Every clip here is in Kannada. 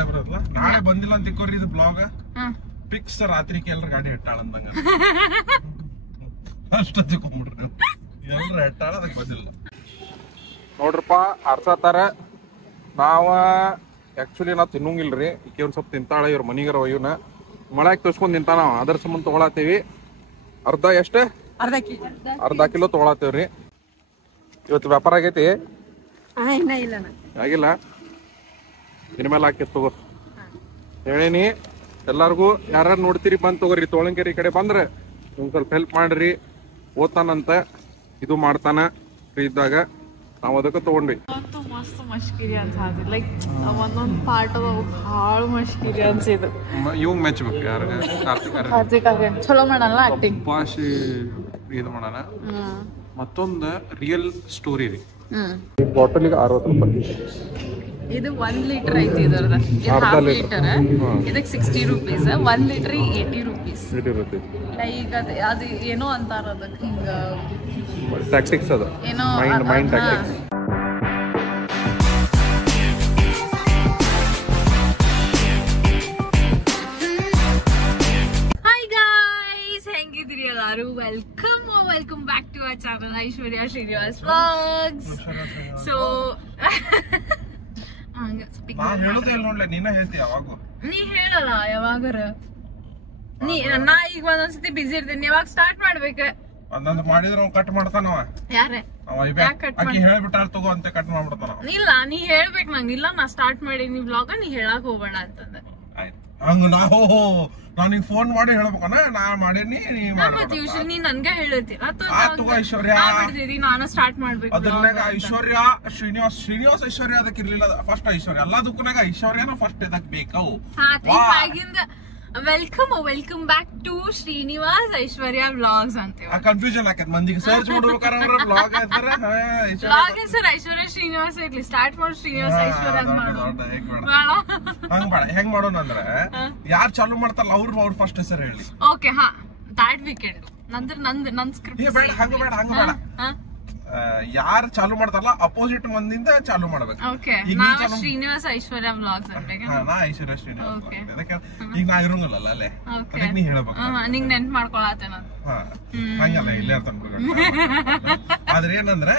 ನಾಳೆ ಬರೋದಲ್ಲ ನಾಳೆ ಬಂದಿಲ್ಲ ಅಂತ ತಿಕ್ಕೋರಿ ಇದು ಬ್ಲಾಗ್ ಫಿಕ್ಸ್ ರಾತ್ರಿ ಎಲ್ಲರ ಗಾಡಿ ಹೆಟ್ಟಾಳ ಅಂದಂಗ ಅಷ್ಟ ತಿಕ್ಕೊಂಡ್ಬಿಡ್ರಿ ಎಲ್ಲರ ಹೆಟ್ಟಾಳ ಅದಕ್ಕೆ ಬಂದಿಲ್ಲ ನೋಡ್ರಪ್ಪ ಅರ್ಸತಾರ ನಾವ ಆಕ್ಚುಲಿ ನಾವ್ ತಿನ್ನಂಗಿಲ್ರಿ ಈಕೆ ಒಂದ್ ಸ್ವಲ್ಪ ತಿಂತಾಳ ಇವ್ರ ಮನಿಗರ ಇವನ ಮಳ್ಯಾಗ ತೋರ್ಸ್ಕೊಂಡ್ ತಿಂತಾನ ಅದ್ರ ಸಂಬಂಧ ತಗೊಳತೀವಿ ಅರ್ಧ ಕಿಲೋ ತಗೊಳತೀವ್ರಿ ಇವತ್ತು ವ್ಯಾಪಾರ ಆಗೈತಿ ಆಗಿಲ್ಲ ಇನ್ಮೇಲೆ ಹಾಕಿ ತಗೋ ಹೇಳೀನಿ ಎಲ್ಲಾರ್ಗು ಯಾರು ನೋಡ್ತೀರಿ ಬಂದ್ ತಗೋರಿ ತೋಳಂಕೇರಿ ಕಡೆ ಬಂದ್ರೆ ಒಂದ್ ಸ್ವಲ್ಪ ಹೆಲ್ಪ್ ಮಾಡ್ರಿ ಓದ್ತಾನಂತ ಇದು ಮಾಡ್ತಾನ ಫ್ರೀ ಇದ್ದಾಗ ನಾವ್ ಅದಕ್ಕೆ ತಗೊಂಡ್ವಿ ಮಸ್ತ್ ಮಶ್ಕಿರಿ ಅನ್ಸಾದ ಲೈಕ್ ಒಂದೊಂದ್ ಪಾರ್ಟ್ ಭಾಳ ಮಶ್ಕಿರಿ ಅನ್ಸಿದ್ದು ಇವ್ ಮೆಚ್ಬೇಕು ಯಾರ ಕಾರ್ತಿಕ್ ಚಲೋ ಮಾಡಲ್ಲ ಆಕ್ಟಿಂಗ್ ಭಾಷೆ ಇದು ಮಾಡೋಣ ಮತ್ತೊಂದು ರಿಯಲ್ ಸ್ಟೋರಿ ರೀ ಬಾಟಲಿಗೆ 60 ರೂಪಾಯಿ ಇದು 1 ಲೀಟರ್ ಐತಿ ಇದ್ರದ ಹಾಫ್ ಲೀಟರ್ ಇದಕ್ಕೆ 60 ರೂಪೀಸ್ 1 ಲೀಟರ್ 80 ರೂಪೀಸ್ ಈಗ ಅದು ಏನೋ ಅಂತಾರ ಅದಕ್ಕೆ ಹಿಂಗ ಟ್ಯಾಕ್ಟಿಕ್ಸ್ ಅದ ಏನೋ mind tactics welcome back to our channel Aishwarya Srinivas vlogs so ನೀ ಹೇಳಲ್ಲ ಯಾವಾಗರ ನಾ ಈಗ ಒಂದೊಂದ್ಸತಿ ಬಿಸಿ ಇರ್ತೇನೆ ಯಾವಾಗ ಸ್ಟಾರ್ಟ್ ಮಾಡ್ಬೇಕ ಮಾಡಿದ್ರ ಕಟ್ ಮಾಡ್ತಾನವ ಯಾರೇ ಹೇಳ್ಬಿಟ್ಟಾರ ತಗೋ ಅಂತ ಕಟ್ ಮಾಡ್ಬಿಡ್ತಾನ ಇಲ್ಲ ನೀ ಹೇಳ್ಬೇಕು ನಂಗೆ ಇಲ್ಲ ನಾ ಸ್ಟಾರ್ಟ್ ಮಾಡೀನಿ ವ್ಲಾಗ್ ನೀ ಹೇಳಕ್ ಹೋಗ್ಬೇಡ ಅಂತಂದ್ರೆ ಹಂಗ ನಾನೀಗ ಫೋನ್ ಮಾಡಿ ಹೇಳ್ಬೇಕನ ನಾ ಮಾಡೇನಿ ಮತ್ತೆ ಯೂಶಲಿ ನೀ ನನ್ಗೆ ಹೇಳಿರ್ತೀರ ಐಶ್ವರ್ಯ ನಾನು ಸ್ಟಾರ್ಟ್ ಮಾಡ್ಬೇಕು ಅದ್ರನಾಗ ಐಶ್ವರ್ಯ ಶ್ರೀನಿವಾಸ್ ಐಶ್ವರ್ಯ ಅದಕ್ಕೆ ಇರ್ಲಿಲ್ಲ ಫಸ್ಟ್ ಐಶ್ವರ್ಯ ಎಲ್ಲದಕ್ಕೂನಾಗ ಐಶ್ವರ್ಯನ ಫಸ್ಟ್ ಇದಕ್ ಬೇಕವು welcome back to Srinivas Aishwarya vlogs ಅಂತೇವೆ ಕನ್ಫ್ಯೂಷನ್ ಆಕೈತಿ ಮಂದಿಗೆ ಸರ್ಚ್ ಮಾಡ್ಬೇಕಾದ್ರೆ ಬ್ಲಾಗ್ ಹೆಸರು ಐಶ್ವರ್ಯ ಶ್ರೀನಿವಾಸ್ ಇರ್ಲಿ ಸ್ಟಾರ್ಟ್ ಮಾಡಿ ಶ್ರೀನಿವಾಸ್ ಐಶ್ವರ್ಯ ಹೆಂಗ್ ಮಾಡೋಣ ಅಂದ್ರೆ ಯಾರು ಚಾಲು ಮಾಡ್ತಾರಲ್ಲ ಅವ್ರ ಫಸ್ಟ್ ಹೆಸರು ಹೇಳಿ ಓಕೆ ಹಾ ದಾಟ್ ವೀಕೆಂಡ್ ನಂದ್ರ ನನ್ ಸ್ಕ್ರಿಪ್ಟ್ ಬೇಡ ಹಂಗ ಬೇಡ ಯಾರು ಚಾಲು ಮಾಡ್ತಾರಲ್ಲ ಅಪೋಸಿಟ್ ಮಂದಿಯಿಂದ ಚಾಲು ಮಾಡ್ಬೇಕು ಶ್ರೀನಿವಾಸ್ ಐಶ್ವರ್ಯ ವ್ಲಾಗ್ಸ್ ನಾ ಐಶ್ವರ್ಯ ಶ್ರೀನಿವಾಸ್ ಈಗ ನಾ ಇರೋಂಗಿಲ್ಲ ಅಲ್ಲೇ ನೀ ಹೇಳ್ಬೇಕು ನಿಂಗ್ ನೆನ್ಪ್ ಮಾಡ್ಕೊಳತ್ತೇನ ಹಂಗಲ್ಲ ಇಲ್ಲೇ ಆದ್ರೆ ಏನಂದ್ರೆ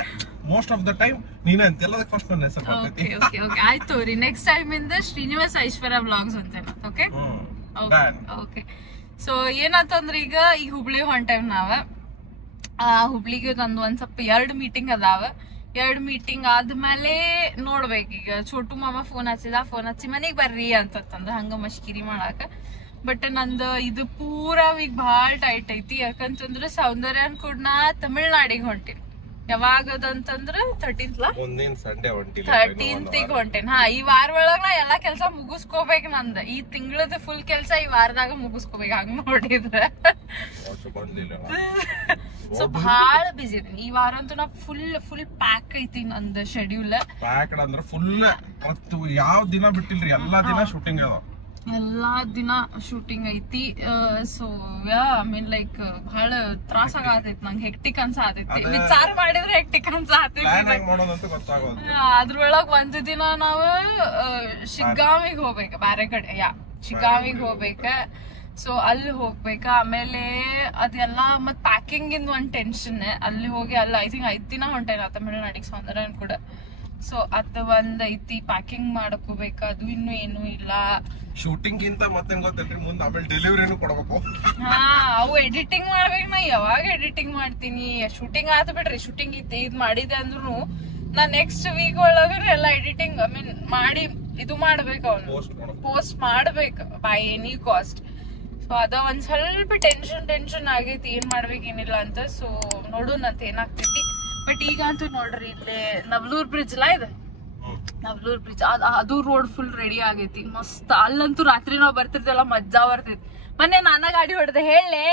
ಮೋಸ್ಟ್ ಆಫ್ ದ ಟೈಮ್ ನೀನೇ ಅಂತ ಎಲ್ಲದಕ್ಕೆ ಫಸ್ಟ್ ನನ್ನ ಹೆಸರು ಬರ್ತೈತಿ ಆಯ್ತು ರೀ ನೆಕ್ಸ್ಟ್ ಟೈಮ್ ಇಂದ Srinivas Aishwarya vlogs ಅಂತೇನ okay so ಏನಂತಂದ್ರ ಈಗ ಹುಬ್ಳಿ ಹೊಂಟೇವ್ ನಾವ ಹುಬ್ಳಿಗೆ ಒಂದ್ ಸ್ವಲ್ಪ 2 ಮೀಟಿಂಗ್ ಅದಾವ 2 ಮೀಟಿಂಗ್ ಆದ್ಮೇಲೆ ನೋಡ್ಬೇಕು ಈಗ ಛೋಟು ಮಾಮ ಫೋನ್ ಹಚ್ಚಿ ಮನೆಗ್ ಬರ್ರಿ ಅಂತಂದ್ರ ಹಂಗ ಮಶ್ಕಿರಿ ಮಾಡಾಕ ಬಟ್ ನಂದು ಇದು ಪೂರಾ ಈಗ ಭಾಳ ಟೈಟ್ ಐತಿ ಯಾಕಂತಂದ್ರ ಸೌಂದರ್ಯ ಕೂಡ ತಮಿಳ್ನಾಡಿಗೆ ಹೊಂಟೀನಿ ಯಾವಾಗದಂತಂದ್ರ 13th ಹೊಂಟೇನಿ ಈ ವಾರ ಒಳಗ ನಾ ಎಲ್ಲಾ ಕೆಲ್ಸ ಮುಗಿಸ್ಕೋಬೇಕು ನಂದ ಈ ತಿಂಗಳದ ಫುಲ್ ಕೆಲ್ಸ ಈ ವಾರದಾಗ ಮುಗಿಸ್ಕೋಬೇಕು ಹಂಗ ನೋಡಿದ್ರ ಸೊ ಭಾಳ ಬಿಸಿ ಇದೀನಿ ಈ ವಾರ ಅಂತೂ ನಾ ಫುಲ್ ಪ್ಯಾಕ್ ಐತಿ ನಂದ ಶೆಡ್ಯೂಲ್ ಪ್ಯಾಕ್ಡ್ ಅಂದ್ರ ಫುಲ್ ಯಾವ ದಿನ ಬಿಟ್ಟಿಲ್ರಿ ಎಲ್ಲಾ ದಿನ ಶೂಟಿಂಗ್ ಅದ ಎಲ್ಲಾ ದಿನ ಶೂಟಿಂಗ್ ಐತಿ ಸೊ ಐ ಮೀನ್ ಲೈಕ್ ಬಹಳ ತ್ರಾಸ ಆಗತೈತಿ ನಂಗೆ ಹೆಕ್ಟಿಕ್ ಅನ್ಸಾತೈತಿ ವಿಚಾರ ಮಾಡಿದ್ರೆ ಹೆಕ್ಟಿಕ್ ಅನ್ಸಾತೈತಿ ಅದ್ರೊಳಗ್ ಒಂದು ದಿನ ನಾವು ಶಿಗ್ಗಾಂವಿಗೆ ಹೋಗ್ಬೇಕ ಬ್ಯಾರೆ ಕಡೆ ಶಿಗ್ಗಾಂವಿಗೆ ಹೋಗ್ಬೇಕ ಸೊ ಅಲ್ಲಿ ಹೋಗ್ಬೇಕ ಆಮೇಲೆ ಅದೆಲ್ಲಾ ಮತ್ ಪ್ಯಾಕಿಂಗ್ ಇಂದ ಒಂದ್ ಟೆನ್ಷನ್ ಅಲ್ಲಿ ಹೋಗಿ ಅಲ್ಲಿ ಐ ಥಿಂಕ್ 5 ದಿನ ಹೊಂಟೇನ ತಮಿಳ್ನಾಡಿಗೆ ಸೌಂದರ್ಯನ್ ಕೂಡ ಸೊ ಅದ್ ಒಂದ್ ಐತಿ ಪ್ಯಾಕಿಂಗ್ ಮಾಡ್ಕೋಬೇಕ ಅದು ಇನ್ನು ಏನು ಇಲ್ಲ ಶೂಟಿಂಗ್ ಗಿಂತ ಮತ್ತೆ ಗೊತ್ತೈತ್ರಿ ಮುಂದೆ ಆಮೇಲೆ ಡೆಲಿವರಿನೂ ಕೊಡ್ಬೇಕು ಅವು ಎಡಿಟಿಂಗ್ ಮಾಡ್ಬೇಕು ನಾ ಯಾವಾಗ ಎಡಿಟಿಂಗ್ ಮಾಡ್ತೀನಿ ಶೂಟಿಂಗ್ ಆತ ಬಿಡ್ರಿ ಶೂಟಿಂಗ್ ಇದ್ ಮಾಡಿದೆ ಅಂದ್ರು ನಾ ನೆಕ್ಸ್ಟ್ ವೀಕ್ ಒಳಗ ಎಲ್ಲ ಎಡಿಟಿಂಗ್ ಐ ಮೀನ್ ಮಾಡಿ ಇದು ಮಾಡ್ಬೇಕು ಅವ್ನು ಪೋಸ್ಟ್ ಮಾಡ್ಬೇಕು ಬೈ ಎನಿ ಕಾಸ್ಟ್ ಸೊ ಅದ ಒಂದ್ ಸ್ವಲ್ಪ ಟೆನ್ಷನ್ ಆಗೈತಿ ಏನ್ ಮಾಡ್ಬೇಕು ಏನಿಲ್ಲ ಅಂತ ಸೊ ನೋಡೋಣಂತ ಏನಾಗ್ತೈತಿ ಬಟ್ ಈಗಂತೂ ನೋಡ್ರಿ ಇಲ್ಲೇ ನವಲೂರ್ ಬ್ರಿಡ್ಜ್ ಇದೆ ನವಲೂರ್ ಬ್ರಿಡ್ಜ್ ಅದು ರೋಡ್ ಫುಲ್ ರೆಡಿ ಆಗೈತಿ ಮಸ್ತ್ ಅಲ್ಲಂತೂ ರಾತ್ರಿ ನಾವ್ ಬರ್ತಿರ್ತೇವಲ್ಲ ಮಜ್ಜಾ ಬರ್ತೈತಿ ಮೊನ್ನೆ ನಾನ ಗಾಡಿ ಹೊಡೆದೆ ಹೇಳೇ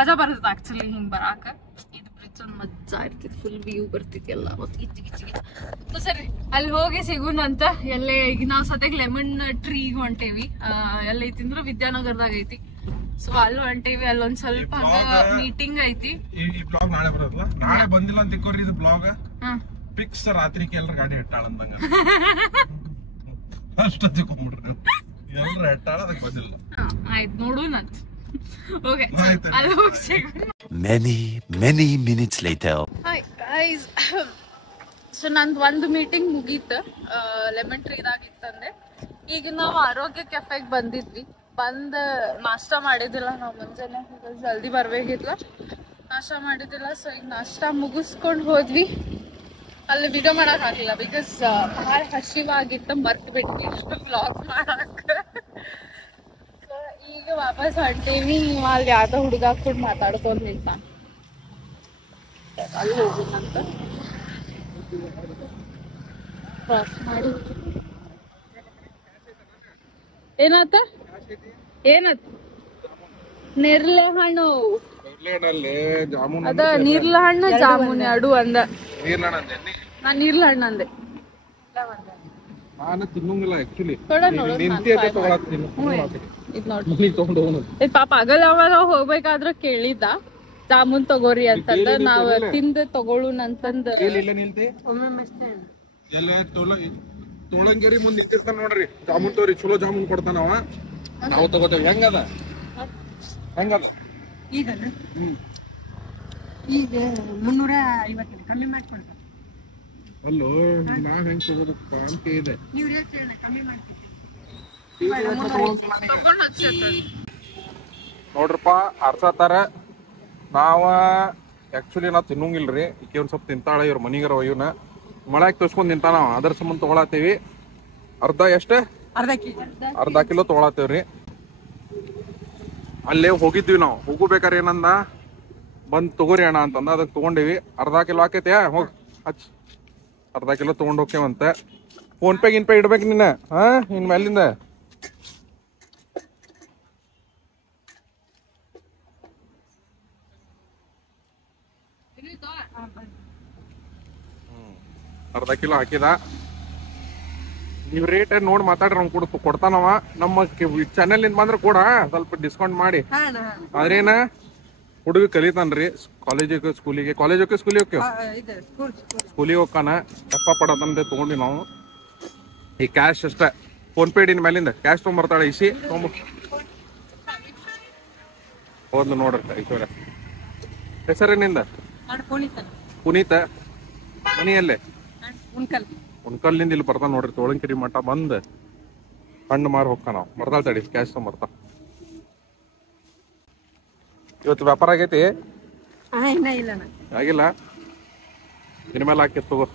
ಮಜಾ ಬರ್ತೈತಿ ಆಕ್ಚುಲಿ ಹಿಂಗ್ ಬರಾಕ ಇದು ಬ್ರಿಡ್ಜ್ ಒಂದ್ ಮಜ್ಜಾ ಇರ್ತೈತಿ ಫುಲ್ ವ್ಯೂ ಬರ್ತೈತಿ ಎಲ್ಲ ಸರಿ ಅಲ್ಲಿ ಹೋಗಿ ಸಿಗುನಂತ ಎಲ್ಲೇ ಈಗ ನಾವ್ ಸದ್ಯಕ್ ಲೆಮನ್ ಟ್ರೀಗ್ ಹೊಂಟೇವಿ ಎಲ್ಲೈತಿ ಅಂದ್ರ ವಿದ್ಯಾನಗರದಾಗ ಐತಿ ಸೊ ಅಲ್ಲಿ ಹೊಂಟೇವಿ ಅಲ್ಲೊಂದ್ ಸ್ವಲ್ಪ ಮೀಟಿಂಗ್ ಐತಿ ಈ ಬ್ಲಾಗ್ ನಾಳೆ ಬರೋದಲ್ಲ ನಾಳೆ ಬಂದಿಲ್ಲ ಅಂತ ತಿಕ್ಕೋರಿ ಇದು ಬ್ಲಾಗ್ ಫಿಕ್ಸ್ ರಾತ್ರಿಗೆ ಎಲ್ರ ಗಾಡಿ ಹೆಟ್ಟಾಳ ಅಂದಂಗ ಅಷ್ಟ ತಿಳ್ಕೊಂಡ್ಬಿಡ್ರಿ ಎಲ್ರ ಹೆಟ್ಟಾಳ ಅದಕ್ಕೆ ಬಂದಿಲ್ಲ. ಆಯ್ತು ನೋಡೋಣ. Okay many minutes later. Hi guys, so ನಂದು ಒಂದು ಮೀಟಿಂಗ್ ಮುಗೀತು, ಲೆಮನ್ ಟ್ರೀದಾಗಿತ್ತಂದೆ. ಈಗ ನಾವು ಆರೋಗ್ಯ ಕೆಫೆಗೆ ಬಂದಿದ್ವಿ. ಬಂದು ನಾಷ್ಟ ಮಾಡಿದ್ದಿಲ್ಲ ನಾವು ಮುಂಜಾನೆ, ಜಲ್ದಿ ಬರ್ಬೇಕಿಲ್ಲ, ನಾಷ್ಟ ಮಾಡಿದ್ದಿಲ್ಲ. ಸೊ ಈಗ ನಾಷ್ಟ ಮುಗಿಸ್ಕೊಂಡು ಹೋದ್ವಿ. ಅಲ್ಲಿ ವಿಡಿಯೋ ಮಾಡಕ್ ಆಗಿಲ್ಲ ಬಿಕಾಸ್ ಭಾಳ ಹಸಿವಾಗಿತ್ತು, ಮರ್ತು ಬಿಟ್ವಿ ವ್ಲಾಗ್ ಮಾಡಕ್. ಈಗ ವಾಪಸ್ ಹೊಂಟೇವಿ. ಅಲ್ಲಿ ಯಾವ್ದೋ ಹುಡುಗ ಕೂಡ ಮಾತಾಡ್ಕೊಂಡ್ ನಿಂತಾನ, ಅಲ್ಲಿ ಹೋಗಿನಂತ ಕ್ರಾಸ್ ಮಾಡಿ. ಏನಾತ ನೇರ್ಲೆ ಹಣ್ಣು ಅದ, ನೀರ್ಲ ಹಣ್ಣು ಜಾಮೂನ್ ಎರಡು ಅಂದ. ನಾನ್ ನೀರ್ಲ ಹಣ್ಣು ಅಂದೆ. ನಾನು ತಿನ್ನಂಗಿಲ್ಲ ಆಕ್ಚುಲಿ. ಪಾಪ ಆಗಲ್ಲ ಹೋಗ್ಬೇಕಾದ್ರ ಕೇಳಿದ್ದ ಜಾಮೂನ್ ತಗೋರಿ ಅಂತಂದ. ನಾವ್ ತಿಂದ ತಗೊಳುನ್ ಅಂತಂದ. ತೋಳಂಗೇರಿ ಮುಂದ್ ನಿಂತಿರ್ತಾನ ನೋಡ್ರಿ, ಜಾಮೂನ್ ತಗೋರಿ, ಚಲೋ ಜಾಮೂನ್ ಕೊಡ್ತಾನವ, ನಾವು ತಗೋತೇವೆ. ಹೆಂಗದ ಈಗ 350 ಕಮ್ಮಿ ಮಾಡ್ಕೊಳ್ತಾರೆ. ಅಲ್ಲೋ ನಾ ಹೆಂಗ್ ತಗೋದು ಕಾಂತಿ ಇದೆ. ನೀವು ರೇಟ್ ಹೇಳ, ಕಮ್ಮಿ ಮಾಡ್ಕೊಡ್ತೀವಿ. ನೋಡ್ರಪ್ಪ ಅರ್ಸತಾರ. ನಾವ ಆಕ್ಚುಲಿ ನಾವ್ ತಿನ್ನಂಗಿಲ್ರಿ. ಈಕೆ ಒಂದ್ ಸ್ವಲ್ಪ ತಿಂತಾಳ, ಇವ್ರ ಮನಿಗರ ಇವನ ಮಳ್ಯಾಗ ತೋರ್ಸ್ಕೊಂಡ್ ತಿಂತಾನ. ಅದ್ರ ಸಂಬಂಧ ತಗೊಳತೇವಿ. ಅರ್ಧ ಕಿಲೋ ತಗೊಳತೇವ್ರಿ. ಅಲ್ಲೇ ಹೋಗಿದ್ವಿ ನಾವು. ಹೋಗಬೇಕಾರೆ ಏನಂದ, ಬಂದ್ ತಗೋರಿ ಅಣ್ಣ ಅಂತಂದ. ಅದಕ್ಕೆ ತಗೊಂಡಿವಿ. ಅರ್ಧ ಕಿಲೋ ಆಕೈತಿ, ಹೋಗ್ ಹಚ್. ಅರ್ಧ ಕಿಲೋ ತಗೊಂಡ್ ಹೋಗ್ತೇವಂತೆ. ಫೋನ್ ಪೇ ಗಿನ್ ಪೇ ಇಡ್ಬೇಕು ನಿನ್ನ, ಇನ್ ಮೇಲಿಂದ. ಅರ್ಧ ಕಿಲೋ ಹಾಕಿದ. ನೀವ್ ರೇಟ್ ನೋಡ್ ಮಾತಾಡ್ರಿ, ನಮ್ ಕೂಡ ಕೊಡ್ತಾನವ. ನಮ್ಮ ಚಾನೆಲ್ ನಿಂದ ಬಂದ್ರ ಕೂಡ ಸ್ವಲ್ಪ ಡಿಸ್ಕೌಂಟ್ ಮಾಡಿ. ಆದ್ರೇನ ಹುಡುಗ ಕಲಿತಾನ್ರಿ, ಕಾಲೇಜಿಗೆ ಸ್ಕೂಲಿಗೆ ಹೋಗ್ತಾನ. ಕಷ್ಟಪಡೋದಂತೆ ತಗೊಂಡಿ ನಾವು. ಈ ಕ್ಯಾಶ್ ಅಷ್ಟ, ಫೋನ್ ಪೇ ಇಡಿನ ಮೇಲಿಂದ ಕ್ಯಾಶ್ ತೊಗೊಂಬರ್ತಾಳೆ. ಇಸಿ ಹೋದ್ಲು ನೋಡ್ರಿ ಐಶ್ವರ್ಯ. ಹೆಸರೇನಿಂದ? ಪುನೀತ. ಮನೆಯಲ್ಲೇ ಉಣ್ಕಲ್ನಿಂದ ಇಲ್ಲಿ ಬರ್ತಾನ ನೋಡ್ರಿ. ತೋಳಂಕೆರಿ ಮಠ ಬಂದ್ ಹಣ್ಣು ಮಾರಿ ಹೋಗ್ತಾನ ನಾವು. ಬರ್ತಾಳ ತಡಿ, ಕ್ಯಾಶ್ ತೊಗೊಂಬರ್ತಾ. ಇವತ್ತು ವ್ಯಾಪಾರ ಆಗೈತಿ? ಆಗಿಲ್ಲ, ಇನ್ ಮೇಲೆ ಹಾಕೈತಿ ತಗೋ.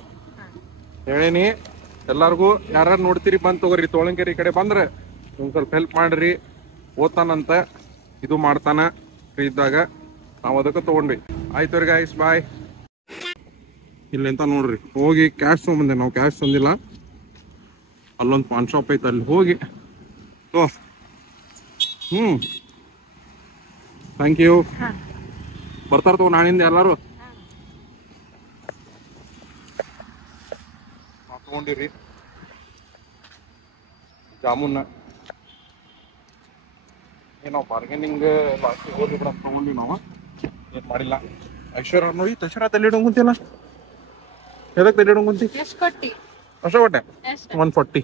ಹೇಳೀನಿ ಎಲ್ಲಾರ್ಗು, ಯಾರು ನೋಡ್ತೀರಿ ಬಂದ್ ತಗೋರಿ. ತೋಳಂಕೆರಿ ಕಡೆ ಬಂದ್ರೆ ಒಂದ್ ಸ್ವಲ್ಪ ಹೆಲ್ಪ್ ಮಾಡ್ರಿ. ಓದ್ತಾನಂತ, ಇದು ಮಾಡ್ತಾನ ಫ್ರೀ ಇದ್ದಾಗ. ನಾವ್ ಅದಕ್ಕೆ ತಗೊಂಡ್ವಿ. ಆಯ್ತು ಗೈಸ್, ಬಾಯ್. ಇಲ್ಲಿಂತ ನೋಡ್ರಿ ಹೋಗಿ ಕ್ಯಾಶ್ ತೊಗೊಂಬಂದೆ. ನಾವು ಕ್ಯಾಶ್ ತಂದಿಲ್ಲ. ಅಲ್ಲೊಂದು ಪಾನ್ ಶಾಪ್ ಐತೆ, ಅಲ್ಲಿ ಹೋಗಿ ಥ್ಯಾಂಕ್ ಯು. ಬರ್ತಾರ ತಗೋ ನಾಳಿಂದ ಎಲ್ಲಾರು. ತಗೊಂಡಿವ್ರಿ ಜಾಮೂನ್. ನಾವು ಬಾರ್ಗೇನಿಂಗ್ ಲಾಸ್ಟಿಗೆ ಹೋಗಿ ಬಿಡ ತಗೊಂಡ್ವಿ. ನಾವು ಏನ್ ಮಾಡಿಲ್ಲ. ಐಶ್ವರ್ಯ ನೋಡಿ ದಸರಾ ತಲ್ಲಿಡೋಂಗುಂತಿಲ್ಲ. ಎದಕ್ಕೆ ತಲ್ಲಿಡೋಂಗುಂತಿ? ಅಷ್ಟ ಕೊಟ್ಟೆ 140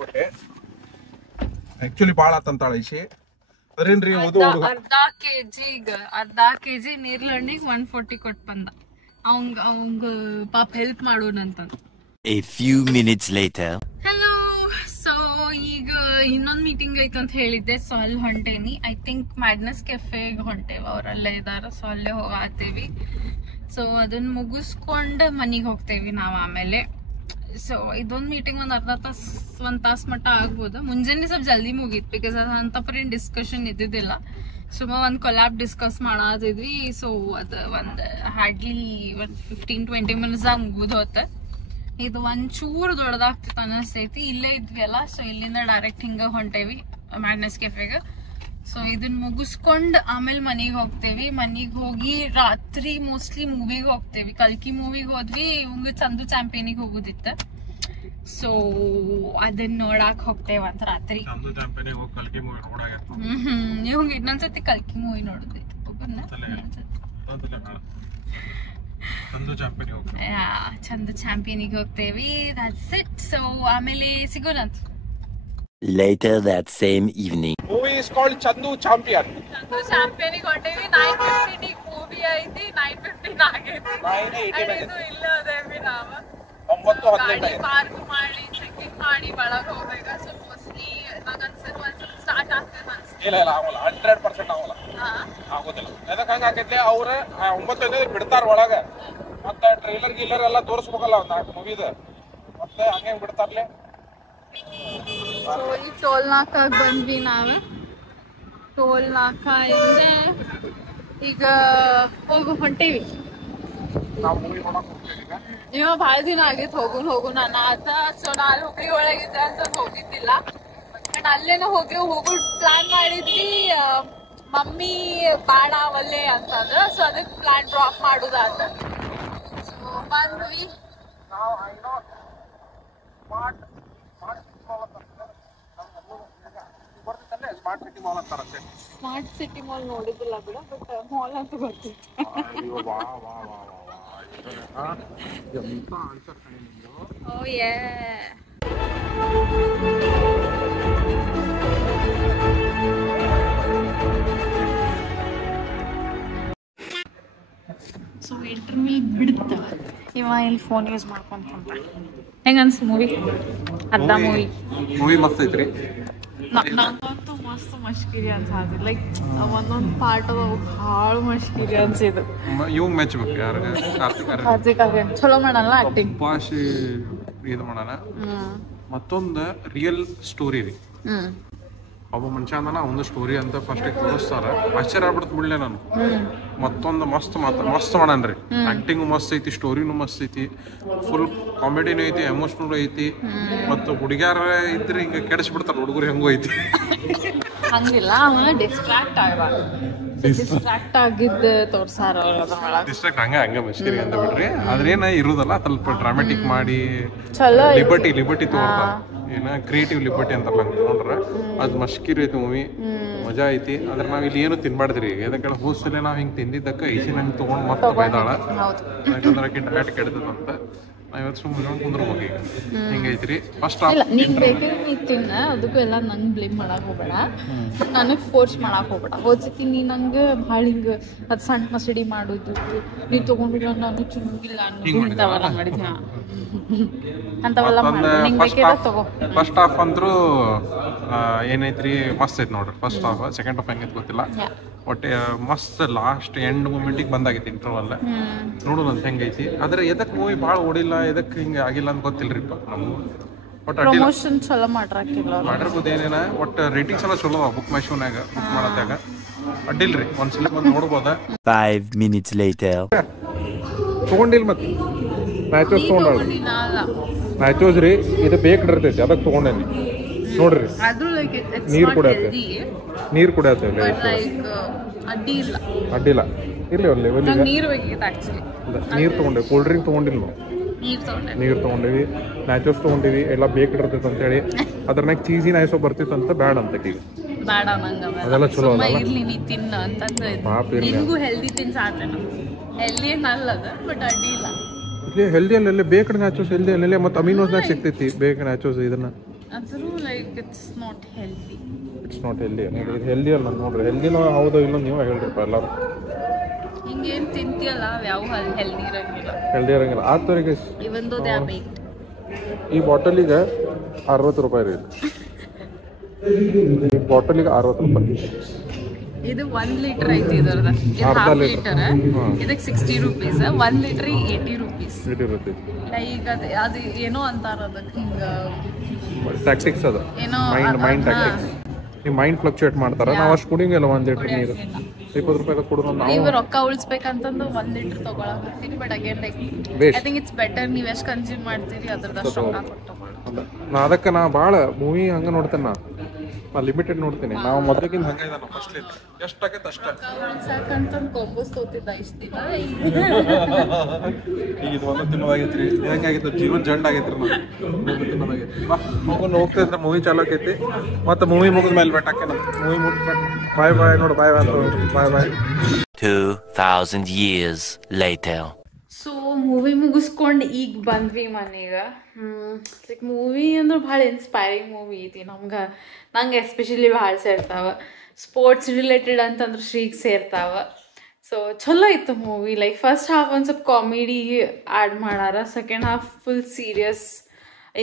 ಕೊಟ್ಟೆ. ಆಕ್ಚುಲಿ ಬಾಳ ಆತಂತಾಳ ಐಶಿ. ಅದೇನ್ರಿ ಅರ್ಧ ಕೆಜಿ ನೀರ್ಲಹಣ್ಣಿಗೆ 140 ಕೊಟ್ಟು ಬಂದ. ಅವಂಗ ಪಾಪ ಹೆಲ್ಪ್ ಮಾಡೋಣಂತ. A few minutes later. Hello. So ಈಗ ಇನ್ನೊಂದು ಮೀಟಿಂಗ್ ಐತಂತ ಹೇಳಿದ್ದೆ, ಸೊ ಅಲ್ಲಿ ಹೊಂಟೇನಿ. ಐ ಥಿಂಕ್ ಮ್ಯಾಡ್ನೆಸ್ ಕೆಫೆಗೆ ಹೊಂಟೇವ, ಅವ್ರಲ್ಲೇ ಇದಾರ. ಸೊ ಅಲ್ಲೇ ಹೋಗಾತೇವಿ. ಸೊ ಅದನ್ನ ಮುಗಿಸ್ಕೊಂಡು ಮನೆಗೆ ಹೋಗ್ತೇವಿ ನಾವು ಆಮೇಲೆ. ಸೊ ಇದೊಂದು ಮೀಟಿಂಗ್ ಒಂದ್ ತಾಸ್ ಮಟ್ಟ ಆಗ್ಬೋದು. ಮುಂಜಾನೆ ಸ್ವಲ್ಪ ಜಲ್ದಿ ಮುಗೀತು ಬಿಕಾಸ್ ಅದಂತಪರೇನು ಡಿಸ್ಕಷನ್ ಇದ್ದಿದ್ದಿಲ್ಲ. ಸುಮ್ಮ ಒಂದು ಕೊಲಾಬ್ ಡಿಸ್ಕಸ್ ಮಾಡಾತಿದ್ವಿ. ಸೊ ಅದು ಒಂದು ಹಾರ್ಡ್ಲಿ 15-20 ಮಿನಿಟ್ಸ್ದಾಗ ಮುಗಿದು ಹೋತ. ಇದು ಒಂಚೂರು ದೊಡ್ಡದಾಗ್ತಿತ್ತು ಅನ್ನಿಸ್ತೈತಿ. ಇಲ್ಲೇ ಇದ್ವಿ ಅಲ್ಲ, ಸೊ ಇಲ್ಲಿಂದ ಡೈರೆಕ್ಟ್ ಹಿಂಗ ಹೊಂಟೇವಿ ಮ್ಯಾಡ್ನೆಸ್ ಕೆಫೆಗೆ. ಸೊ ಇದನ್ನ ಮುಗಿಸ್ಕೊಂಡು ಆಮೇಲೆ ಮನೆಗೆ ಹೋಗ್ತೇವಿ. ಮನೆಗೆ ಹೋಗಿ ರಾತ್ರಿ ಮೋಸ್ಟ್ಲಿ ಮೂವಿಗೆ ಹೋಗ್ತೇವಿ. ಕಲ್ಕಿ ಮೂವಿಗೆ ಹೋದ್ವಿ. ಇವಂಗ ಚಂದು ಚಾಂಪಿಯನಿಗೆ ಹೋಗುದಿತ್ತ. ಸೊ ಅದನ್ನ ನೋಡಾಕ್ ಹೋಗ್ತೇವಂತ ರಾತ್ರಿ. ಇವಂಗ ಇನ್ನೊಂದ್ಸತಿ ಕಲ್ಕಿ ಮೂವಿ ನೋಡುದೈತಿ. ಚಂದು ಚಾಂಪಿಯನ್ ಹೋಗ್ತೀವಿ. ಚಂದ ಚಾಂಪಿಯನಿಗೆ ಹೋಗ್ತೇವಿ. That's it. ಸೊ ಆಮೇಲೆ ಸಿಗೋಣ. Later that same evening. Movie is called Chandu Champion. Chandu ಚಾಂಪಿಯನಿಗೆ ಹೊಂಟೇವಿ. 9:50 ಮೂವಿ ಐತಿ. 9:15 ಆಗೈತಿ. ಇದು ಇಲ್ಲ ಅದೇವಿ ನಾವ 9:15 ಪಾರ್ಕ್ ಮಾಡಿ ಚೆಕಿಂಗ್ ಮಾಡಿ ಒಳಗೆ ಹೋಗ್ಬೇಕ. ಸೊ ಮೋಸ್ಟ್ಲಿ ನಂಗನ್ಸರ್ ಒಂದ್ಸಲ ಸ್ಟಾರ್ಟ್ ಆಗ್ತದೆ ಅನ್ಸುತ್ತೆ. ಇಲ್ಲ ಆಗಲ್ಲ, 100% ಆಗಲ್ಲ, ಆಗೋದಿಲ್ಲ. ಅದಕ್ಕೆ ಹಂಗ ಆಗೈತೆ, ಅವ್ರ 9:15 ಬಿಡ್ತಾರ ಒಳಗ. ಮತ್ತೆ ಟ್ರೈಲರ್ ಗೀಲರ್ ಎಲ್ಲ ತೋರಿಸ್ಬೇಕಲ್ಲ ಒಂದು 4 ಮೂವಿದ, ಮತ್ತೆ ಹಂಗೆ ಬಿಡ್ತಾರ್ಲೆ. ಸೊ ಈ ಟೋಲ್ ನಾಕಾಗ ಬಂದ್ವಿ ನಾವು. ಟೋಲ್ ನಾಕಾಯಿಂದ ಈಗ ಹೊಂಟೇವಿ. ನಾವು ಮೂವಿ ನೋಡಕ್ ಹೋಗ್ತೀವಿ ಈಗ. ಇವ ಭಾಳ ದಿನ ಆಗಿತ್ತು ಹೋಗುನ್ ಅನ್ನ ಆತ. ಸೊ ನಾನು ಹುಬ್ಳಿ ಒಳಗಿದ್ದೆ ಅಂತ ಹೋಗಿದ್ದಿಲ್ಲ. ಅಂಡ್ ಅಲ್ಲೇನೋ ಹೋಗೋ ಪ್ಲಾನ್ ಮಾಡಿದ್ವಿ. ಮಮ್ಮಿ ಬಾಡ ಒಲ್ಲೆ ಅಂತಂದ್ರ. ಸೊ ಅದಕ್ಕೆ ಪ್ಲಾನ್ ಡ್ರಾಪ್ ಮಾಡುದಾತ. ಸೊ ಬಂದ್ವಿ. ಸ್ಮಾರ್ಟ್ ಸಿಟಿ ಮಾಲ್ ನೋಡಿದಿಲ್ಲ ಬಿಡ, ಬಟ್ ಮಾಲ್ ಅಂತ ಗೊತ್ತಿತ್ತು. ಓ ಯೇ. ಸೊ ಇಂಟರ್ವ್ಯೂ ಬಿಡುತ್ತ ಇವ ಇಲ್ಲಿ ಫೋನ್ ಯೂಸ್ ಮಾಡ್ಕೊಂತ. ಹೆಂಗ ಅನ್ಸ್ತು ಮೂವಿ? ಅರ್ಧ ಮೂವಿ ಮಸ್ತ್ ಐತ್ರಿ. ನಂಗಂತೂ ಮಸ್ತ್ ಮಷ್ಕಿರಿ ಅನ್ಸಾದ. ಲೈಕ್ ಒಂದೊಂದು ಪಾರ್ಟ್ ಭಾಳ ಮಷ್ಕಿರಿ ಅನ್ಸಿದ್ದು. ಇವ್ ಮೆಚ್ಬೇಕು ಯಾರಿಗೆ? ಕಾರ್ತಿಕ್ ಆರ್ಯನ್ ಚಲೋ ಮಾಡಲ್ಲ ಆಕ್ಟಿಂಗ್. ಭಾಷೆ ಇದು ಮಾಡೋಣ. ಮತ್ತೊಂದು ರಿಯಲ್ ಸ್ಟೋರಿ ರೀ. ಒಬ್ಬ ಮನುಷ್ಯ ಅಂದಾನ ಒಂದು ಸ್ಟೋರಿ ಅಂತ ಫಸ್ಟ್ ತೋರಿಸ್ತಾರ. ಆಶ್ಚರ್ಯ ಆಗ್ಬಿಡ್ತು ಬಿಡ್ಲೆ ನಾನು. ಮತ್ತೊಂದು ಮಸ್ತ್ ಮಾಡನ್ರಿ. ಆಕ್ಟಿಂಗು ಮಸ್ತ್ ಐತಿ, ಸ್ಟೋರಿನೂ ಮಸ್ತ್ ಐತಿ, ಫುಲ್ ಕಾಮಿಡಿನೂ ಐತಿ, ಎಮೋಷನಲ್ ಐತಿ. ಮತ್ತು ಹುಡುಗ್ಯಾರ ಇದ್ರಿ ಹಿಂಗ ಕೆಡಿಸ್ಬಿಡ್ತಾರ ಹುಡುಗರು ಹೆಂಗೋ ಐತಿ. ಹಂಗಿಲ್ಲ, ಅವನ ಡಿಸ್ಟ್ರಾಕ್ಟ್ ಆಗಿದ್ದ ತೋರ್ಸಾರ. ಡಿಸ್ಟ್ರಾಕ್ಟ್ ಹಂಗ ಮಸ್ಕಿರಿ ಅಂತ ಬಿಡ್ರಿ. ಅದ್ರೇನ ಇರುದಲ್ಲ, ಸ್ವಲ್ಪ ಡ್ರಾಮೆಟಿಕ್ ಮಾಡಿ ಲಿಬರ್ಟಿ ತೋರ್ತಾರ. ಏನ ಕ್ರಿಯೇಟಿವ್ ಲಿಬರ್ಟಿ ಅಂತಾರಲ್ಲ, ಹಂಗೆ ನೋಡ್ರ ಅದು ಮಷ್ಕಿರಿ ಐತಿ ಮೂವಿ. ಮಜಾ ಐತಿ. ಆದ್ರೆ ನಾವ್ ಇಲ್ಲಿ ಏನು ತಿನ್ಬಾರ್ದ್ರಿ. ಯಾಕಂದ್ರೆ ಹೋದ್ಸಲ ನಾವ್ ಹಿಂಗ್ ತಿಂದಿದ್ದಕ್ಕ ಈಸಿ ನಂಗೆ ತಗೊಂಡ್ ಮತ್ತೆ ಬೈದಾಳ. ಯಾಕಂದ್ರೆ ಆಕಿ ಡಯಟ್ ಕೆಡ್ತದಂತ. ನಾವ್ ಇವತ್ತು ಸುಮ್ಮನೆ ಕುಂದ್ರು ಮಗ. ಈಗ ಹಿಂಗೈತ್ರಿ. ಫಸ್ಟ್ ನಿಂಗೆ ಬೇಕಾದ್ರೆ ನೀ ತಿನ್ನ, ಅದಕ್ಕೂ ಎಲ್ಲ ನಂಗೆ ಬ್ಲೇಮ್ ಮಾಡಕ್ ಹೋಗ್ಬೇಡ, ನನಗೆ ಫೋರ್ಸ್ ಮಾಡಕ್ ಹೋಗ್ಬೇಡ. ಹೋದ್ಸತಿ ನೀ ನಂಗೆ ಭಾಳ ಹಿಂಗೆ ಅದು ಸಣ್ಣ ಮಸಡಿ ಮಾಡೋದು, ನೀ ತಗೊಂಡಿಲ್ಲ ನಾನು ತಿನ್ನಂಗಿಲ್ಲ ಅನ್ನೋದು ಇಂಥವೆಲ್ಲ ಮಾಡಿದ್ಯ. ಅಂತವೆಲ್ಲ ನಿಂಗೆ ಬೇಕಿದ್ರೆ ತಗೋ. ಫಸ್ಟ್ ಹಾಫ್ ಅಂದ್ರೂ ಏನೈತ್ರಿ ಮಸ್ತ್ ಐತಿ ನೋಡ್ರಿ. First half. ಸೆಕೆಂಡ್ ಹಾಫ್ ಹೆಂಗೈತಿ ಗೊತ್ತಿಲ್ಲ. ಒಟ್ಟೆ ಮಸ್ತ್ ಲಾಸ್ಟ್ ಎಂಡ್ ಮೂಮೆಂಟಿಗೆ ಬಂದಾಗೈತಿ ಇಂಟರ್ವಲ್. ನೋಡೋಣ ಅಂತ ಹೆಂಗೈತಿ. ಆದ್ರೆ ಎದಕ್ ಮೂವಿ ಭಾಳ ಓಡಿಲ್ಲ, ಎದಕ್ ಹಿಂಗೆ ಆಗಿಲ್ಲ ಅಂತ ಗೊತ್ತಿಲ್ರಿಪ್ಪ ನಮ್ಗೆ. ಒಟ್ಟು ಪ್ರಮೋಷನ್ ಚಲೋ ಮಾಡಿರ್ಬೋದು ಏನೇನ. ಒಟ್ಟು ರೇಟಿಂಗ್ಸ್ ಎಲ್ಲ ಚಲೋ ಬುಕ್ ಮೈ ಶೋನಾಗ ಬುಕ್ ಮಾಡತ್ತಾಗ. ಅಡ್ಡಿಲ್ರಿ, ಒಂದ್ಸಲ ಬಂದು ನೋಡ್ಬೋದ. 5 minutes later. ತಗೊಂಡಿಲ್ ಮತ್ತೆ ನ್ಯಾಚೋಸ್ ತಗೊಂಡ. ನ್ಯಾಚೋಸ್ ರೀ, ಇದು ಬೇಕ್ಡ್ ಇರ್ತೈತಿ, ಅದಕ್ಕೆ ತಗೊಂಡೇನಿ ನೋಡ್ರಿ. ನೀರು ಕುಡಿಯತ್ತೆ ಅಡ್ಡಿಲ್ಲ. ಇರ್ಲಿ ಒಂದು ಲೆವೆಲ್. ನೀರು ತಗೊಂಡೆ, ಕೂಲ್ ಡ್ರಿಂಕ್ ತಗೊಂಡಿಲ್ಲ. ನೀರು ತಗೊಂಡಿವಿ, ನ್ಯಾಚೋಸ್ ತಗೊಂಡಿವಿ, ಎಲ್ಲ ಬೇಕ್ಡ್ ಇರ್ತೈತೆ ಅಂತೇಳಿ. ಅದ್ರನಾಗ ಚೀಸಿ ನೈಸೋ ಬರ್ತಿತ್ತು ಅಂತ ಬ್ಯಾಡ ಅಂತ ಈಗ. ಅದೆಲ್ಲ ಚಲೋ ಅಲ್ಲ. ಇಲ್ಲಿ ಹೆಲ್ದಿ ಅಲ್ಲ, ಬೇಕ್ಡ್ ನ್ಯಾಚೋಸ್ ಹೆಲ್ದಿ ಅಲ್ಲೇ. ಮತ್ತೆ ಅಮಿನೋಸ್ನಾಗ ಸಿಗ್ತೈತಿ ಬೇಕ್ಡ್ ನ್ಯಾಚೋಸ್. ಇದನ್ನ ಇಟ್ಸ್ ನಾಟ್ ಹೆಲ್ದಿ. ಇದು ಹೆಲ್ದಿ ಅಲ್ಲ ನೋಡ್ರಿ. ಹೆಲ್ದಿನೋ ಹೌದೋ ಇಲ್ಲೋ ನೀವು ಹೇಳ್ರಿಪ್ಪ ಎಲ್ಲರೂ. ಹಿಂಗೇನು ತಿಂತಿಯಲ್ಲ ಯಾವ ಹೆಲ್ದಿ ಇರಂಗಿಲ್ಲ. ಆತವರಿಗೆ ಈ ಬಾಟಲಿಗೆ 60 ರೂಪಾಯಿ ರೀ. ಈ ಬಾಟಲಿಗೆ 60 ರೂಪಾಯಿ. ಇದು 1 ಲೀಟರ್ ಐತಿ. ಇದ್ರದ ಹಾಫ್ ಲೀಟರ್ ಇದಕ್ಕೆ 60 ರೂಪೀಸ್. 1 litre 80 rupees. ಈಗ ಅದು ಏನೋ ಅಂತಾರ ಅದಕ್ಕೆ ಹಿಂಗ ಟ್ಯಾಕ್ಟಿಕ್ಸ್. ಅದ ಮೈಂಡ್ ಟ್ಯಾಕ್ಟಿಕ್ಸ್. ನೀವು ಮೈಂಡ್ ಫ್ಲಕ್ಚುಯೇಟ್ ಮಾಡ್ತಾರ. ನಾವು ಅಷ್ಟು ಕುಡಿಂಗಿಲ್ಲ 1 ಲೀಟರ್ ನೀರು. 20 ರೂಪಾಯಿ ಕೊಡೋದು. ನೀವು ರೊಕ್ಕ ಉಳಿಸ್ಬೇಕಂತಂದು 1 ಲೀಟರ್ ತಗೊಳಕ್ ಹೋಗ್ತೀನಿ. But again like I think it's better ನೀವು ಎಷ್ಟು ಕನ್ಸ್ಯೂಮ್ ಮಾಡ್ತೀರಿ ಅದ್ರದಷ್ಟು ರೊಕ್ಕ ಕೊಟ್ಟು ತಗೊಳ್ಳಿ. ಅದಕ್ಕೆ ನಾ ಭಾಳ ಮೂವಿ ಹಂಗೆ ನೋಡ್ತೇನೆ. ನಾ ಲಿಮಿಟೆಡ್ ನೋಡ್ತೀನಿ ನಾವು ಮೊದಲಿಗಿಂತ ಹಂಗ ಇದಾನ ಫಸ್ಟ್ ಎಷ್ಟಾಗೈತೆ ಅಷ್ಟ ಸಾಕಂತ ಕೊಂಬಸ್ ತೋತಿದ್ದ ಇಷ್ಟ ದಿನ ಈಗ ಇದು ಒಂದು ತಿನ್ನೋದಾಗೈತ್ರಿ ಹೆಂಗಾಗೈತೆ ಜೀವನ ಜಂಡ್ ಆಗೈತ್ರಿ ನಾವು ತಿನ್ನೋದಾಗೈತಿ ಮಗನ್ ಹೋಗ್ತಾ ಇದ್ರೆ ಮೂವಿ ಚಾಲು ಆಗೈತಿ ಮತ್ತೆ ಮೂವಿ ಮುಗಿದ ಮೇಲೆ ಬೆಟ್ಟಾಕೆ ಮೂವಿ ಮುಟ್ಬೇಕು ಬಾಯ್ ಬಾಯ್ ನೋಡು ಬಾಯ್ ಬಾಯ್ ಬಾಯ್ 2000 years later. ಸೊ ಮೂವಿ ಮುಗಿಸ್ಕೊಂಡು ಈಗ ಬಂದ್ವಿ ಮನೆಗೆ ಲೈಕ್ ಮೂವಿ ಅಂದ್ರೆ ಭಾಳ ಇನ್ಸ್ಪೈರಿಂಗ್ ಮೂವಿ ಐತಿ ನಂಗೆ ಎಸ್ಪೆಷಲಿ ಭಾಳ ಸೇರ್ತಾವ ಸ್ಪೋರ್ಟ್ಸ್ ರಿಲೇಟೆಡ್ ಅಂತಂದ್ರೆ ಶ್ರೀಗ್ ಸೇರ್ತಾವ ಸೊ ಚಲೋ ಇತ್ತು ಮೂವಿ ಲೈಕ್ ಫಸ್ಟ್ ಹಾಫ್ ಒಂದು ಸ್ವಲ್ಪ ಕಾಮಿಡಿ ಆ್ಯಡ್ ಮಾಡಾರ second half full serious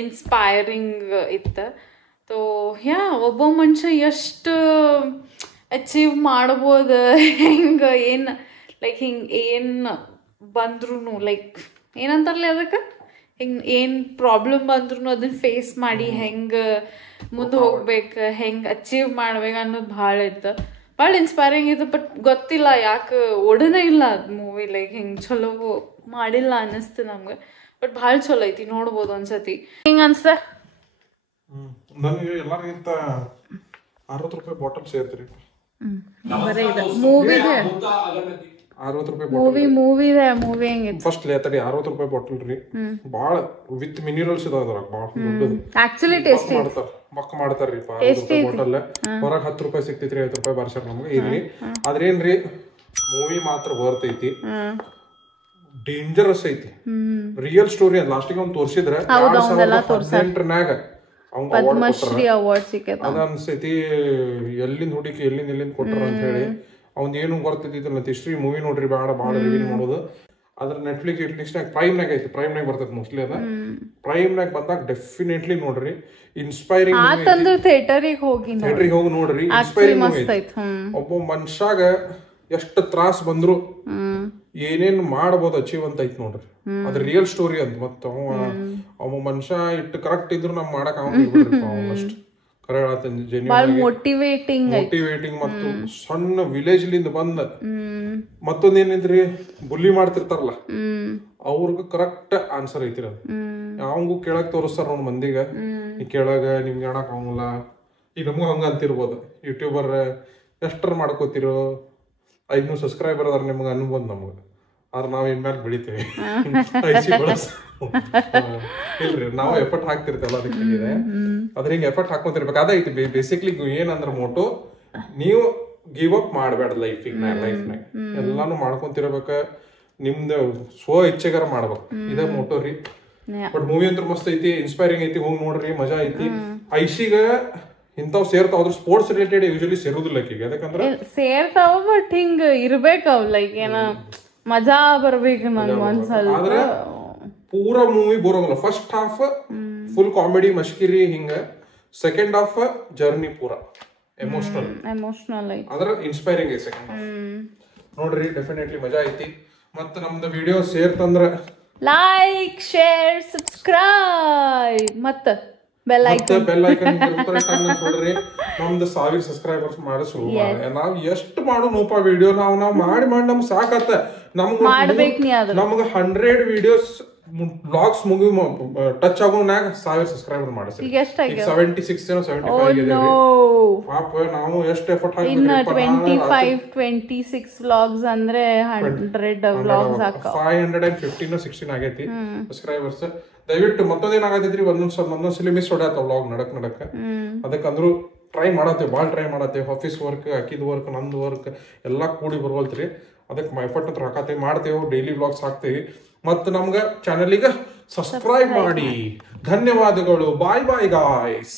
inspiring ಇತ್ತು ಸೊ ಒಬ್ಬ ಮನುಷ್ಯ ಎಷ್ಟು ಅಚೀವ್ ಮಾಡ್ಬೋದು ಹೆಂಗೆ ಏನು ಲೈಕ್ ಏನು ಬಂದ್ರೂ ಲೈಕ್ ಏನಂತಾರಲ್ಲ ಅದಕ್ಕೆ ಹಿಂಗೆ ಏನು ಪ್ರಾಬ್ಲಮ್ ಬಂದ್ರೂ ಅದನ್ನ ಫೇಸ್ ಮಾಡಿ ಹೆಂಗೆ ಮುಂದೆ ಹೋಗ್ಬೇಕು ಹೆಂಗೆ ಅಚೀವ್ ಮಾಡ್ಬೇಕು ಅನ್ನೋದು ಭಾಳ ಇತ್ತು ಭಾಳ ಇನ್ಸ್ಪೈರಿಂಗ್ ಇತ್ತು ಬಟ್ ಗೊತ್ತಿಲ್ಲ ಯಾಕೆ ಓಡನೇ ಇಲ್ಲ ಅದು ಮೂವಿ ಲೈಕ್ ಹಿಂಗೆ ಚಲೋ ಮಾಡಿಲ್ಲ ಅನ್ನಿಸ್ತು ನಮ್ಗೆ ಬಟ್ ಭಾಳ ಚಲೋ ಐತಿ ನೋಡ್ಬೋದು ಒಂದ್ಸತಿ ಹಿಂಗೆ ಅನ್ಸ್ತ ನನಗೆ ಎಲ್ಲರಿಗಿಂತ 60 ರೂಪಾಯಿ ಬಾಟಲ್ ಸೇರ್ತೀರಿ ಬರೀ ಇದೆ ಮೂವಿದೆ 60 ರೂಪಾಯಿ ಮೂವಿ ಹೆಂಗಿತ್ತು ಫಸ್ಟ್ ತಡಿ 60 ರೂಪಾಯಿ ಬಾಟಲ್ ರೀ ಬಾಳ ವಿತ್ ಮಿನರಲ್ಸ್ ಇದಾವ ಅದ್ರಾಗ ಬಾಳ ದೊಡ್ಡದು ಆಕ್ಚುಲಿ ಟೇಸ್ಟಿ ಮಕ್ಕ ಮಾಡ್ತಾರ್ರಿ 60 ರೂಪಾಯಿ ಬಾಟಲ್ ಹೊರಗೆ 10 ರೂಪಾಯಿ ಸಿಕ್ತೈತ್ರಿ 50 ರೂಪಾಯಿ ಬರ್ಸಾರ ನಮ್ಗೆ ಇರ್ಲಿ ಆದ್ರೇನ್ರಿ ಮೂವಿ ಮಾತ್ರ ಬರ್ತೈತಿ ಡೇಂಜರಸ್ ಐತಿ ರಿಯಲ್ ಸ್ಟೋರಿ ಅದ್ ಲಾಸ್ಟಿಗೆ ಅವ್ನು ತೋರ್ಸಿದ್ರೆ 2018 ಪದ್ಮಶ್ರೀ ಅವಾರ್ಡ್ ಸಿಕ್ಕೈತೆ ಅದನ್ಸೈತಿ ಎಲ್ಲಿಂದ ಹುಡುಕಿ ಎಲ್ಲಿಂದ ಕೊಟ್ಟಾರ ಅಂತ ಹೇಳಿ ಅವ್ನ್ ಏನು ಗೊತ್ತಿದ್ದಿಲ್ಲ ಹಿಸ್ಟ್ರಿ ಮೂವಿ ನೋಡ್ರಿ ಭಾಳ ರಿವ್ಯೂ ಮಾಡೋದು ಅದ್ರ ನೆಟ್ಫ್ಲಿಕ್ಸ್ ಪ್ರೈಮ್ನಾಗ ಐತಿ ಪ್ರೈಮ್ನಾಗ ಬರ್ತೈತಿ ಮೋಸ್ಟ್ಲಿ ಅದ ಪ್ರೈಮ್ನಾಗ ಬಂದಾಗ ಡೆಫಿನೆಟ್ಲಿ ನೋಡ್ರಿ ಇನ್ಸ್ಪೈರಿಂಗ್ ಥಿಯೇಟರಿಗೆ ಹೋಗಿ ನೋಡ್ರಿ ಇನ್ಸ್ಪೈರಿಂಗ್ ಒಬ್ಬ ಮನುಷ್ಯಾಗ ಎಷ್ಟು ತ್ರಾಸ್ ಬಂದ್ರು ಏನೇನ್ ಮಾಡ್ಬೋದು ಅಚೀವ್ ಅಂತ ಐತಿ ನೋಡ್ರಿ ಅದ್ ರಿಯಲ್ ಸ್ಟೋರಿ ಅಂತ ಮತ್ತ ಅವ ಮನುಷ್ಯ ಇಟ್ಟು ಕರೆಕ್ಟ್ ಇದ್ರು ನಮ್ ಮಾಡಕ್ ಅವನಷ್ಟು ಕರೆ ಹೇಳ್ತೀನಿ ಮೋಟಿವೇಟಿಂಗ್ ಮತ್ತು ಸಣ್ಣ ವಿಲೇಜ್ ಲಿಂದ ಬಂದ ಮತ್ತೊಂದ್ ಏನಿದ್ರಿ ಬುಲ್ಲಿ ಮಾಡ್ತಿರ್ತಾರಲ್ಲ ಅವ್ರಿಗ ಕರೆಕ್ಟ್ ಆನ್ಸರ್ ಐತಿರ ಯಾವಂಗೂ ಕೇಳಕ್ ತೋರಿಸ್ತಾರ ನೋಡ್ ಮಂದಿಗ ಈ ಕೇಳಾಗ ನಿಮ್ಗೆ ಹೇಳಕ್ ಆಗಲ್ಲ ಈಗ ನಮಗೂ ಹಂಗ ಅಂತಿರ್ಬೋದು ಯೂಟ್ಯೂಬರ್ ಎಷ್ಟರ ಮಾಡ್ಕೋತಿರೋ 500 ಸಬ್ಸ್ಕ್ರೈಬರ್ ಅದಾರ ನಿಮ್ಗೆ ಅನ್ಬೋದು ನಮ್ಗ ಆದ್ರೆ ನಾವ್ ಇನ್ಮೇಲೆ ಬೆಳಿತೇವೆ ಇಲ್ರಿ ನಾವು ಎಫರ್ಟ್ ಹಾಕ್ತಿರ್ತೇವಲ್ಲ ಅದಕ್ಕೆ ಅದ್ರ ಹಿಂಗ ಎಫರ್ಟ್ ಹಾಕೊಂತಿರ್ಬೇಕು ಅದೈತಿ ಬೇಸಿಕ್ಲಿ ಏನಂದ್ರ ಮೋಟೋ ನೀವು ಗಿವ್ ಅಪ್ ಮಾಡ್ಬೇಡ ಲೈಫ್ನಾಗ ಎಲ್ಲಾನು ಮಾಡ್ಕೊಂತಿರ್ಬೇಕ ನಿಮ್ದು ಸ್ವ ಇಚ್ಛೆಗಾರ ಮಾಡ್ಬೇಕು ಇದ ಮೋಟೋ ರೀ ಬಟ್ ಮೂವಿ ಅಂತ ಮಸ್ತ್ ಐತಿ ಇನ್ಸ್ಪೈರಿಂಗ್ ಐತಿ ಹೋಗಿ ನೋಡ್ರಿ ಮಜಾ ಐತಿ ಐಶಿಗ ಇಂಥವ್ ಸೇರ್ತಾವ ಸ್ಪೋರ್ಟ್ಸ್ ರಿಲೇಟೆಡ್ ಯೂಶಲಿ ಸೇರುದಿಲ್ಲ ಈಗ ಯಾಕಂದ್ರೆ ಸೇರ್ತಾವ ಬಟ್ ಹಿಂಗ ಇರ್ಬೇಕವ್ ಲೈಕ್ ಏನ ಮಜಾ ಬರ್ಬೇಕು ನಂಗೆ ಒಂದ್ಸಲ ಆದ್ರೆ ಪೂರಾ ಮೂವಿ ಬರೋಂಗಿಲ್ಲ ಫಸ್ಟ್ ಹಾಫ್ ಫುಲ್ ಕಾಮಿಡಿ ಮಶ್ಕಿರಿ ಹಿಂಗ ಸೆಕೆಂಡ್ ಹಾಫ್ ಜರ್ನಿ ಪೂರಾ ಎಮೋಷನಲ್ ಅದ್ರ ಇನ್ಸ್ಪೈರಿಂಗ್ ಐತಿ ಸೆಕೆಂಡ್ ಹಾಫ್ ನೋಡ್ರಿ ಡೆಫಿನೆಟ್ಲಿ ಮಜಾ ಐತಿ ಮತ್ತ ನಮ್ದು ವಿಡಿಯೋ ಸೇರ್ತಂದ್ರ ಲೈಕ್ ಶೇರ್ ಸಬ್ಸ್ಕ್ರೈಬ್ ಮತ್ತ ಬೆಲ್ ಐಕನ್ ನೋಡ್ರಿ ನಮ್ದು 1000 ಸಬ್ಸ್ಕ್ರೈಬರ್ಸ್ ಮಾಡಿ ಶುರು ಮಾಡಿ ನಾವ್ ಎಷ್ಟು ಮಾಡೋನಪ್ಪ ವಿಡಿಯೋ ನಾವ್ ಮಾಡಿ ನಮ್ಗೆ ಸಾಕತ್ತ ನಮ್ಗ 100 ವಿಡಿಯೋಸ್ ಬ್ಲಾಗ್ಸ್ ಮುಗಿ ಟಚ್ ಆಗೋನಾಗ 1000 ಸಬ್ಸ್ಕ್ರೈಬರ್ ಮಾಡಿ 76 ಪಾಪ ನಾವು ಎಷ್ಟು ಎಫರ್ಟ್ ಹಾಕಿ 26 ವ್ಲಾಗ್ಸ್ ಅಂದ್ರೆ 100 ವ್ಲಾಗ್ಸ್ ಹಾಕ 515 16 ಆಗೈತಿ ಸಬ್ಸ್ಕ್ರೈಬರ್ಸ್ ದಯವಿಟ್ಟು ಮತ್ತೊಂದೇನಾಗತೈತ್ರಿ ಒಂದೊಂದ್ಸಲಿ ಮಿಸ್ ಹೊಡ್ಯಾತಾವ ವ್ಲಾಗ್ ನಡಕ್ ಅದಕ್ಕಂದ್ರು ಟ್ರೈ ಮಾಡತ್ತೇವೆ ಭಾಳ ಟ್ರೈ ಮಾಡತ್ತೇವೆ ಆಫೀಸ್ ವರ್ಕ್ ಅಕ್ಕಿದ ವರ್ಕ್ ನಂದು ವರ್ಕ್ ಎಲ್ಲಾ ಕೂಡಿ ಬರ್ವಲ್ತ್ರಿ ಅದಕ್ಕೆ ಎಫರ್ಟ್ ಅಂತ ಹಾಕತ್ತೇವೆ ಮಾಡ್ತೇವೆ ಡೈಲಿ ವ್ಲಾಗ್ಸ್ ಹಾಕ್ತೇವಿ ಮತ್ತು ನಮ್ಗ ಚಾನಲಿಗೆ ಸಬ್ಸ್ಕ್ರೈಬ್ ಮಾಡಿ ಧನ್ಯವಾದಗಳು ಬಾಯ್ ಬಾಯ್ ಗಾಯ್ಸ್.